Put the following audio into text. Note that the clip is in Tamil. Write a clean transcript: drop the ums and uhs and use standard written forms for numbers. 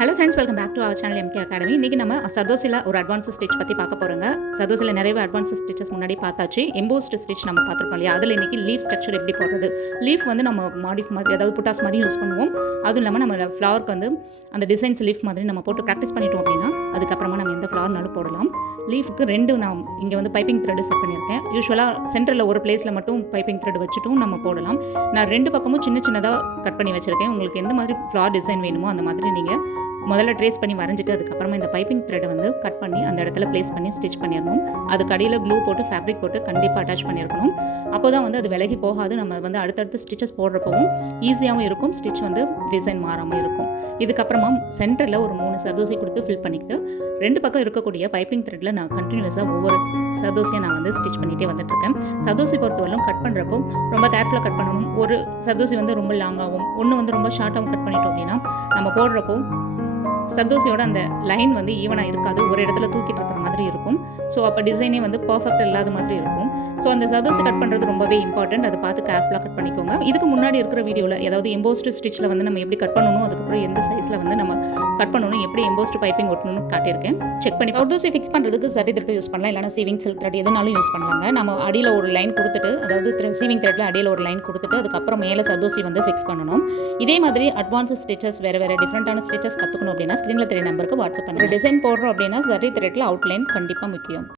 Hello friends, welcome back to our channel MK Academy. இன்றைக்கி நம்ம சர்தோசியில் ஒரு அட்வான்ஸ் ஸ்டிச் பற்றி பார்க்க போகிறோங்க. சர்தோசியில் நிறைய அட்வான்ஸ் ஸ்டிச்சஸ் முன்னாடி பார்த்தாச்சு. எம்போஸ்ட் ஸ்டிச் நம்ம பார்த்துருப்போம் இல்லையா? அதில் இன்றைக்கி லீஃப் ஸ்ட்ரக்சர் எப்படி போடுறது, லீஃப் வந்து நம்ம மாடிஃப் மாதிரி அதாவது புட்டாஸ் மாதிரி யூஸ் பண்ணுவோம். அதுவும் இல்லாமல் நம்ம ஃப்ளவருக்கு வந்து அந்த டிசைன்ஸ் லீஃப் மாதிரி நம்ம போட்டு ப்ராக்டிஸ் பண்ணிட்டோம் அப்படின்னா அதுக்கப்புறமா நம்ம எந்த ஃப்ளவர்னாலும் போடலாம். லீஃபுக்கு ரெண்டு நான் இங்கே வந்து பைப்பிங் த்ரெட் செட் பண்ணியிருக்கேன். யூஸ்வலாக சென்டரில் ஒரு பிளேஸில் மட்டும் பைப்பிங் த்ரெட் வச்சுட்டும் நம்ம போடலாம். நான் ரெண்டு பக்கமும் சின்ன சின்னதாக கட் பண்ணி வச்சுருக்கேன். உங்களுக்கு எந்த மாதிரி ஃப்ளவர் டிசைன் வேணுமோ அந்த மாதிரி நீங்கள் முதல்ல ட்ரேஸ் பண்ணி வரைஞ்சிட்டு அதுக்கப்புறமா இந்த பைப்பிங் த்ரெட்டை வந்து கட் பண்ணி அந்த இடத்துல ப்ளேஸ் பண்ணி ஸ்டிச் பண்ணிடணும். அதுக்கு அடியில் க்ளூ போட்டு ஃபேப்ரிக் போட்டு கண்டிப்பாக அட்டாச் பண்ணியிருக்கணும். அப்போ தான் வந்து அது விலகி போகாது. நம்ம வந்து அடுத்தடுத்து ஸ்டிச்சஸ் போடுறப்பவும் ஈஸியாகவும் இருக்கும், ஸ்டிச் வந்து டிசைன் மாறாமல் இருக்கும். இதுக்கப்புறமா சென்டரில் ஒரு 3 சர்தோசி கொடுத்து ஃபில் பண்ணிக்கிட்டு ரெண்டு பக்கம் இருக்கக்கூடிய பைப்பிங் த்ரெட்டில் நான் கண்டினியூஸாக ஒவ்வொரு சர்தோசியை நான் வந்து ஸ்டிச் பண்ணிகிட்டே வந்துட்டுருக்கேன். சர்தோசி பொறுத்தவரைக்கும் கட் பண்ணுறப்போ ரொம்ப கேர்ஃபுல்லாக கட் பண்ணணும். ஒரு சர்தோசி வந்து ரொம்ப லாங்காகவும் ஒன்று வந்து ரொம்ப ஷார்ட்டாகவும் கட் பண்ணிட்டோம் அப்படின்னா நம்ம போடுறப்போ சர்தோசியோட அந்த லைன் வந்து ஈவனாக இருக்காது, ஒரு இடத்துல தூக்கிட்டு இருக்கிற மாதிரி இருக்கும். ஸோ அப்போ டிசைனே வந்து பர்ஃபெக்ட் இல்லாத மாதிரி இருக்கும். ஸோ அந்த சர்தோசி கட் பண்ணுறது ரொம்பவே இம்பார்ட்டன்ட். அதை பார்த்து கேர்ஃபுல்லாக கட் பண்ணிக்கோங்க. இதுக்கு முன்னாடி இருக்கிற வீடியோவில் ஏதாவது எம்போஸ்ட் ஸ்டிச்சில் வந்து நம்ம எப்படி கட் பண்ணணும், அதுக்கப்புறம் எந்த சைஸில் வந்து நம்ம கட் பண்ணணும், எப்படி எம்போஸ்ட் பைப்பிங் ஒட்டணும்னு காட்டியிருக்கேன். செக் பண்ணி சர்தோசி ஃபிக்ஸ் பண்ணுறதுக்கு சரி த்ரெட் யூஸ் பண்ணலாம், இல்லைனா சீவிங் சில்க் த்ரெட் எதுனாலும் யூஸ் பண்ணலாங்க. நம்ம அடியில் ஒரு லைன் கொடுத்துட்டு, அதாவது சீவிங் த்ரெட்டில் அடியில் ஒரு லைன் கொடுத்துட்டு அதுக்கப்புறம் மேலே சர்தோசி வந்து ஃபிக்ஸ் பண்ணணும். இதே மாதிரி அட்வான்ஸ் ஸ்டிச்சஸ் வேறு டிஃப்ரெண்ட்டான ஸ்டிச்சஸ் கற்றுக்கணும் அப்படின்னா ஸ்க்ரீனில் தெரிய நம்பருக்கு வாட்ஸ்அப் பண்ணுங்கள். டிசைன் போடுறோம் அப்படின்னா சரி த்ரெட்டில் அவுட்லைன் கண்டிப்பாக முக்கியம்.